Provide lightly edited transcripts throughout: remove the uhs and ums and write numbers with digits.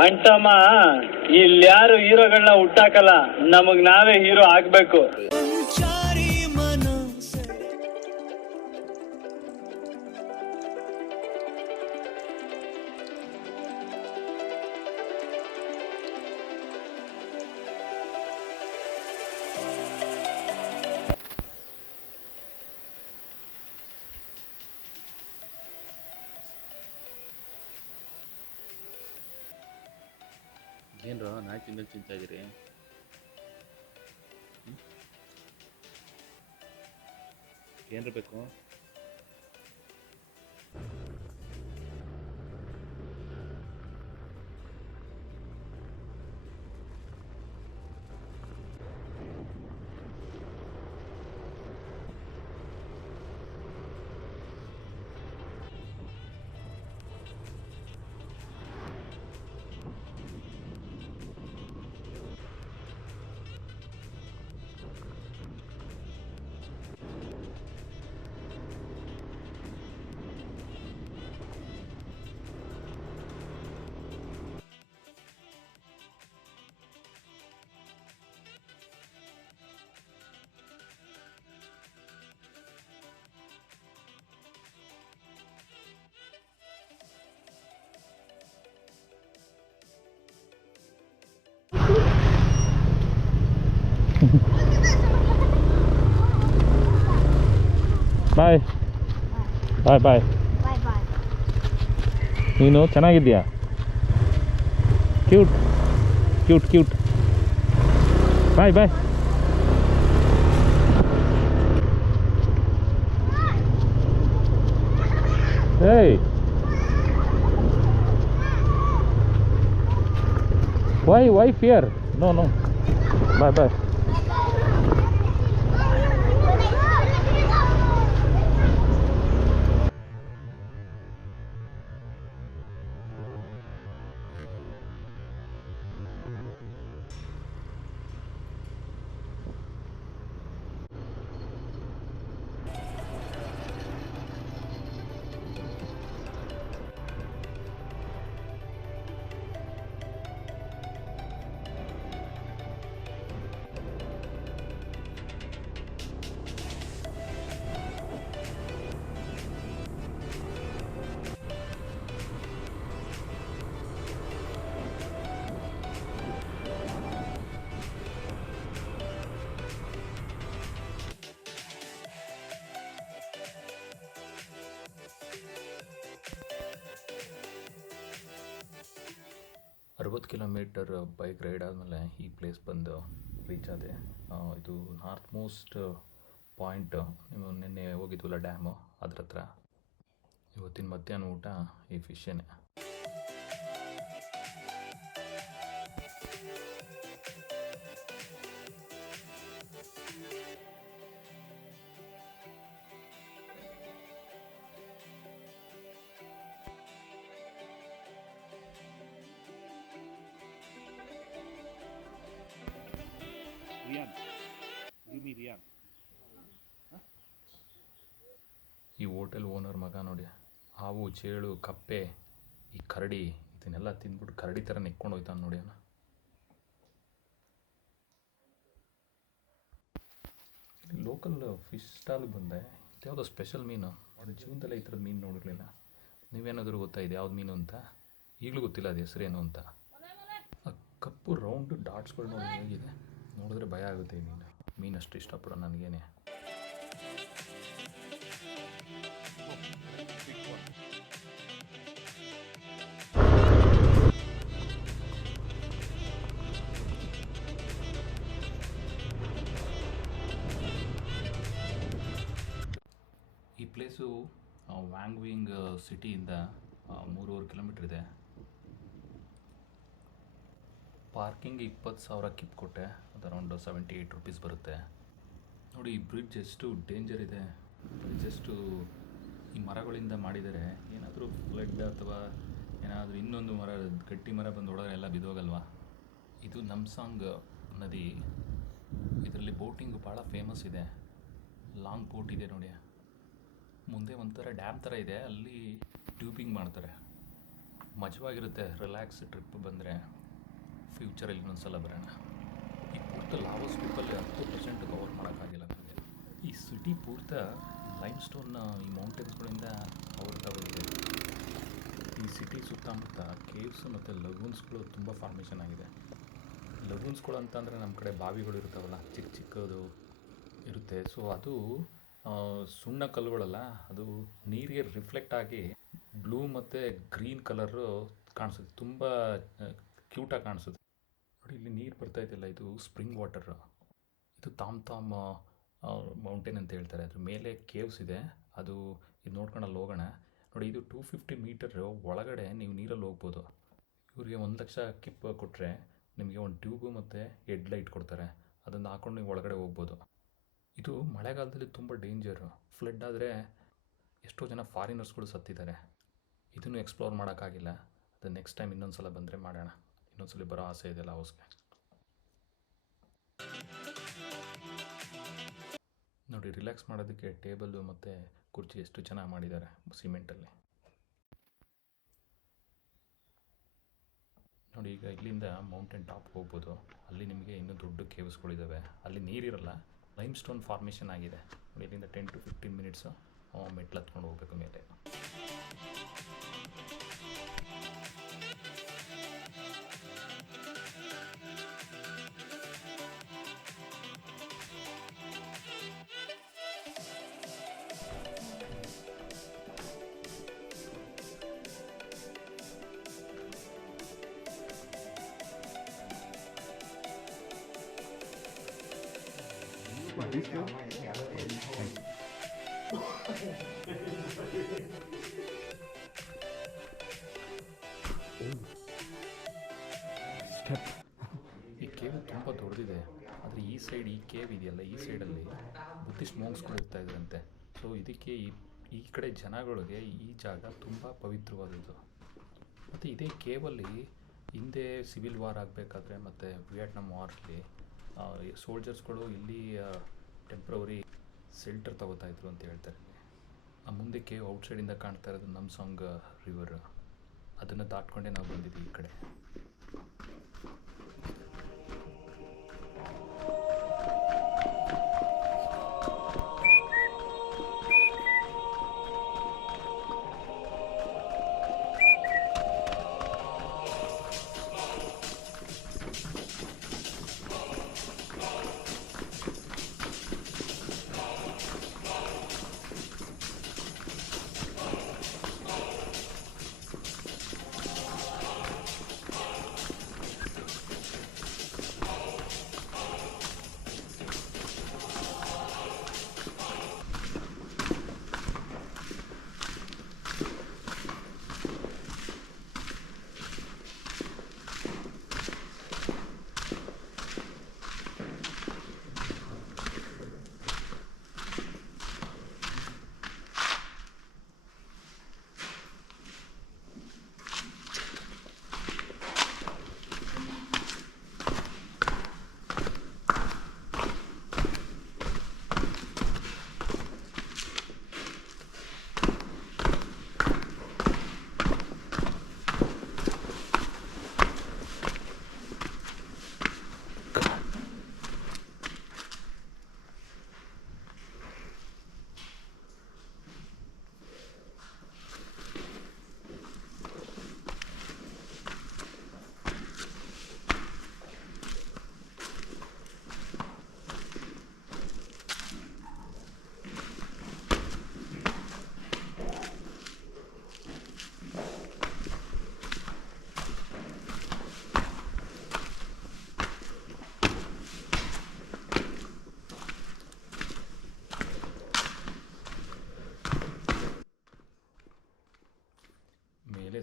ಅಂಟಮ್ಮ ಇಲ್ಯಾರು ಹೀರೋಗಳನ್ನ ಹುಟ್ಟಾಕಲ್ಲ, ನಮಗ್ ನಾವೇ ಹೀರೋ ಆಗ್ಬೇಕು. ಏನ್ರ ನಾಯಿ ತಿಂದಲ್ಲಿ ತಿಂತಾ ಇದೀರಿ? ಏನ್ರ ಬೇಕು? ಬಾಯ್ ಬಾಯ್ ಬಾಯ್. ನೀನು ಚೆನ್ನಾಗಿದ್ದೀಯಾ? Cute cute cute. Bye bye. ಏಯ್ why fear? No bye bye. Kilometre bike ride ಆದಮೇಲೆ ಈ ಪ್ಲೇಸ್ ಬಂದು ರೀಚ್ ಆದೆ. ಇದು ನಾರ್ತ್ ಮೋಸ್ಟ್ ಪಾಯಿಂಟ್. ನೀವು ನಿನ್ನೆ ಹೋಗಿದ್ವಲ್ಲ ಡ್ಯಾಮು, ಅದ್ರ ಹತ್ರ. ಇವತ್ತಿನ ಮಧ್ಯಾಹ್ನ ಊಟ ಈ ಫಿಶ್ಶೇನೆ. ಈ ಹೋಟೆಲ್ ಓನರ್ ಮಗ ನೋಡಿ, ಹಾವು, ಚೇಳು, ಕಪ್ಪೆ, ಈ ಕರಡಿ ಇದನ್ನೆಲ್ಲ ತಿಂದ್ಬಿಟ್ಟು ಕರಡಿ ಥರ ನೆಕ್ಕೊಂಡು ಹೋಯ್ತಾನೆ ನೋಡಿ ಅವನು. ಲೋಕಲ್ ಫಿಶ್ ಸ್ಟಾಲ್ಗೆ ಬಂದೆ. ಯಾವುದೋ ಸ್ಪೆಷಲ್ ಮೀನು, ಅವ್ರ ಜೀವನದಲ್ಲೇ ಈ ಥರದ ಮೀನು ನೋಡಿರಲಿಲ್ಲ. ನೀವೇನಾದರೂ ಗೊತ್ತಾ ಇದು ಯಾವ್ದು ಮೀನು ಅಂತ? ಈಗಲೂ ಗೊತ್ತಿಲ್ಲ ಅದು ಹೆಸರೇನು ಅಂತ. ಆ ಕಪ್ಪು ರೌಂಡು ಡಾಟ್ಸ್ಗಳು ನೋಡಿ ಹೇಗಿದೆ, ನೋಡಿದ್ರೆ ಭಯ ಆಗುತ್ತೆ. ಈ ಮೀನು ಅಷ್ಟು ಇಷ್ಟಪಡೋ ನನಗೇನೆ. ಈ ಪ್ಲೇಸು ವ್ಯಾಂಗ್ವಿಂಗ್ ಸಿಟಿಯಿಂದ 3.5 ಕಿಲೋಮೀಟ್ರ್ ಇದೆ. ಪಾರ್ಕಿಂಗ್ 20,000 ಕಿಪ್ ಕೊಟ್ಟೆ, ಅದು ಅರೌಂಡ್ 78 ರುಪೀಸ್ ಬರುತ್ತೆ. ನೋಡಿ ಈ ಬ್ರಿಡ್ಜ್ ಎಷ್ಟು ಡೇಂಜರ್ ಇದೆ. ಬ್ರಿಡ್ಜ್ ಎಷ್ಟು ಈ ಮರಗಳಿಂದ ಮಾಡಿದರೆ, ಏನಾದರೂ ಫ್ಲಡ್ ಅಥವಾ ಏನಾದರೂ ಇನ್ನೊಂದು ಮರ, ಗಟ್ಟಿ ಮರ ಬಂದು ಹೊಡೆದ್ರೆ ಎಲ್ಲ ಬಿದ್ದೋಗಲ್ವಾ. ಇದು ನಮ್ಸಾಂಗ್ ನದಿ. ಇದರಲ್ಲಿ ಬೋಟಿಂಗ್ ಭಾಳ ಫೇಮಸ್ ಇದೆ. ಲಾಂಗ್ ಬೋಟ್ ಇದೆ ನೋಡಿ. ಮುಂದೆ ಒಂಥರ ಡ್ಯಾಮ್ ಥರ ಇದೆ, ಅಲ್ಲಿ ಟ್ಯೂಬಿಂಗ್ ಮಾಡ್ತಾರೆ. ಮಜವಾಗಿರುತ್ತೆ. ರಿಲ್ಯಾಕ್ಸ್ ಟ್ರಿಪ್ ಬಂದರೆ ಫ್ಯೂಚರಲ್ಲಿ ಇನ್ನೊಂದು ಬರೋಣ. ಈ ಪೂರ್ತಿ ಲಾವೋಸ್ ಟ್ರಿಪ್ಪಲ್ಲಿ 10% ಕವರ್ ಮಾಡೋಕ್ಕಾಗಿಲ್ಲ ನನಗೆ. ಈ ಸಿಟಿ ಪೂರ್ತಿ ಲೈಮ್ ಸ್ಟೋನ್ ಈ ಮೌಂಟೇನ್ಸ್ಗಳಿಂದ ಆವೃತವಾಗಿದೆ. ಈ ಸಿಟಿ ಸುತ್ತಮುತ್ತ ಕೇವ್ಸ್ ಮತ್ತು ಲಗೂನ್ಸ್ಗಳು ತುಂಬ ಫಾರ್ಮೇಷನ್ ಆಗಿದೆ. ಲಗೂನ್ಸ್ಗಳು ಅಂತಂದರೆ ನಮ್ಮ ಕಡೆ ಬಾವಿಗಳು ಇರ್ತಾವಲ್ಲ, ಚಿಕ್ಕ ಚಿಕ್ಕದು ಇರುತ್ತೆ. ಸೊ ಅದು ಸುಣ್ಣ ಕಲ್ಲುಗಳಲ್ಲ, ಅದು ನೀರಿಗೆ ರಿಫ್ಲೆಕ್ಟ್ ಆಗಿ ಬ್ಲೂ ಮತ್ತು ಗ್ರೀನ್ ಕಲರು ಕಾಣಿಸುತ್ತೆ. ತುಂಬ ಕ್ಯೂಟಾಗಿ ಕಾಣಿಸುತ್ತೆ. ನೋಡಿ ಇಲ್ಲಿ ನೀರು ಬರ್ತಾಯಿದ್ದಿಲ್ಲ, ಇದು ಸ್ಪ್ರಿಂಗ್ ವಾಟರ್. ಇದು ತಾಮ್ ಮೌಂಟೇನ್ ಅಂತ ಹೇಳ್ತಾರೆ. ಅದ್ರ ಮೇಲೆ ಕೇವ್ಸ್ ಇದೆ. ಅದು ಇದು ನೋಡ್ಕೊಂಡು ಅಲ್ಲಿ ಹೋಗೋಣ. ನೋಡಿ ಇದು 250 ಮೀಟರ್ ಒಳಗಡೆ ನೀವು ನೀರಲ್ಲಿ ಹೋಗ್ಬೋದು. ಇವರಿಗೆ 1 ಲಕ್ಷ ಕಿಪ್ ಕೊಟ್ಟರೆ ನಿಮಗೆ ಒಂದು ಟ್ಯೂಬು ಮತ್ತು ಹೆಡ್ಲೈಟ್ ಕೊಡ್ತಾರೆ. ಅದನ್ನು ಹಾಕ್ಕೊಂಡು ನೀವು ಒಳಗಡೆ ಹೋಗ್ಬೋದು. ಇದು ಮಳೆಗಾಲದಲ್ಲಿ ತುಂಬ ಡೇಂಜರು. ಫ್ಲಡ್ ಆದರೆ ಎಷ್ಟೋ ಜನ ಫಾರಿನರ್ಸ್ಗಳು ಸತ್ತಿದ್ದಾರೆ. ಇದನ್ನು ಎಕ್ಸ್ಪ್ಲೋರ್ ಮಾಡೋಕ್ಕಾಗಿಲ್ಲ. ಅದು ನೆಕ್ಸ್ಟ್ ಟೈಮ್ ಇನ್ನೊಂದು ಸಲ ಬಂದರೆ ಮಾಡೋಣ. ಇನ್ನೊಂದು ಸಲ ಬರೋ ಆಸೆ ಇದೆ ಲಾವೋಸ್ಗೆ. ನೋಡಿ ರಿಲ್ಯಾಕ್ಸ್ ಮಾಡೋದಕ್ಕೆ ಟೇಬಲ್ಲು ಮತ್ತು ಕುರ್ಚಿ ಎಷ್ಟು ಚೆನ್ನಾಗಿ ಮಾಡಿದ್ದಾರೆ ಸಿಮೆಂಟಲ್ಲಿ. ನೋಡಿ ಈಗ ಇಲ್ಲಿಂದ ಮೌಂಟೇನ್ ಟಾಪ್ ಹೋಗ್ಬೋದು. ಅಲ್ಲಿ ನಿಮಗೆ ಇನ್ನೂ ದೊಡ್ಡ ಕೇವ್ಸ್ಗಳಿದ್ದಾವೆ. ಅಲ್ಲಿ ನೀರಿರಲ್ಲ, ಲೈಮ್ ಸ್ಟೋನ್ ಫಾರ್ಮೇಷನ್ ಆಗಿದೆ. ನೋಡಿ ಇಲ್ಲಿಂದ 10 to 15 ಮಿನಿಟ್ಸು ಮೆಟ್ಲು ಹತ್ಕೊಂಡು ಹೋಗ್ಬೇಕು ಮೇಲೆ. ಈ ಕೇವ್ ತುಂಬ ದೊಡ್ಡದಿದೆ. ಆದರೆ ಈ ಸೈಡ್ ಈ ಕೇವ್ ಇದೆಯಲ್ಲ, ಈ ಸೈಡಲ್ಲಿ ಬುದ್ಧಿಸ್ಟ್ ಮಾಂಕ್ಸ್ಗಳು ಇರ್ತಾ ಇದ್ರಂತೆ. ಸೊ ಇದಕ್ಕೆ ಈ ಕಡೆ ಜನಗಳಿಗೆ ಈ ಜಾಗ ತುಂಬ ಪವಿತ್ರವಾದದ್ದು. ಮತ್ತು ಇದೇ ಕೇವಲ್ಲಿ ಹಿಂದೆ ಸಿವಿಲ್ ವಾರ್ ಆಗಬೇಕಾದ್ರೆ ಮತ್ತು ವಿಯೆಟ್ನಾಂ ವಾರಲ್ಲಿ ಸೋಲ್ಜರ್ಸ್ಗಳು ಇಲ್ಲಿ ಟೆಂಪ್ರವರಿ ಶೆಲ್ಟರ್ ತಗೋತಾಯಿದ್ರು ಅಂತ ಹೇಳ್ತಾರೆ. ಆ ಮುಂದೆ ಕೇವ್ ಔಟ್ಸೈಡಿಂದ ಕಾಣ್ತಾ ಇರೋದು ನಮ್ಸಾಂಗ್ ರಿವರ್. ಅದನ್ನು ದಾಟ್ಕೊಂಡೇ ನಾವು ಬಂದಿದ್ವಿ ಈ ಕಡೆ.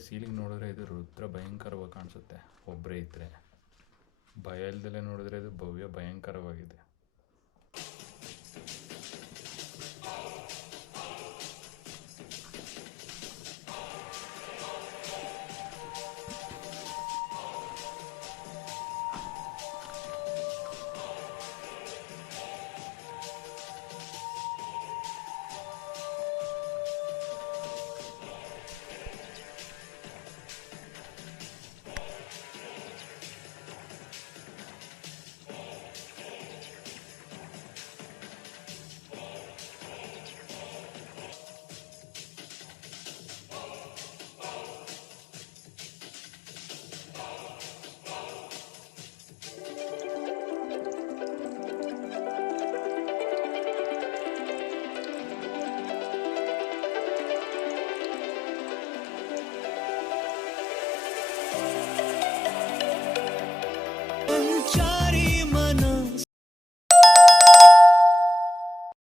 ಸೀಲಿಂಗ್ ನೋಡಿದ್ರೆ ಇದು ರುದ್ರ ಭಯಂಕರವಾಗಿ ಕಾಣಿಸುತ್ತೆ. ಒಬ್ಬರೇ ಇದ್ದರೆ ಭಯ ಇಲ್ದಲೇ ನೋಡಿದ್ರೆ ಇದು ಭವ್ಯ ಭಯಂಕರವಾಗಿದೆ.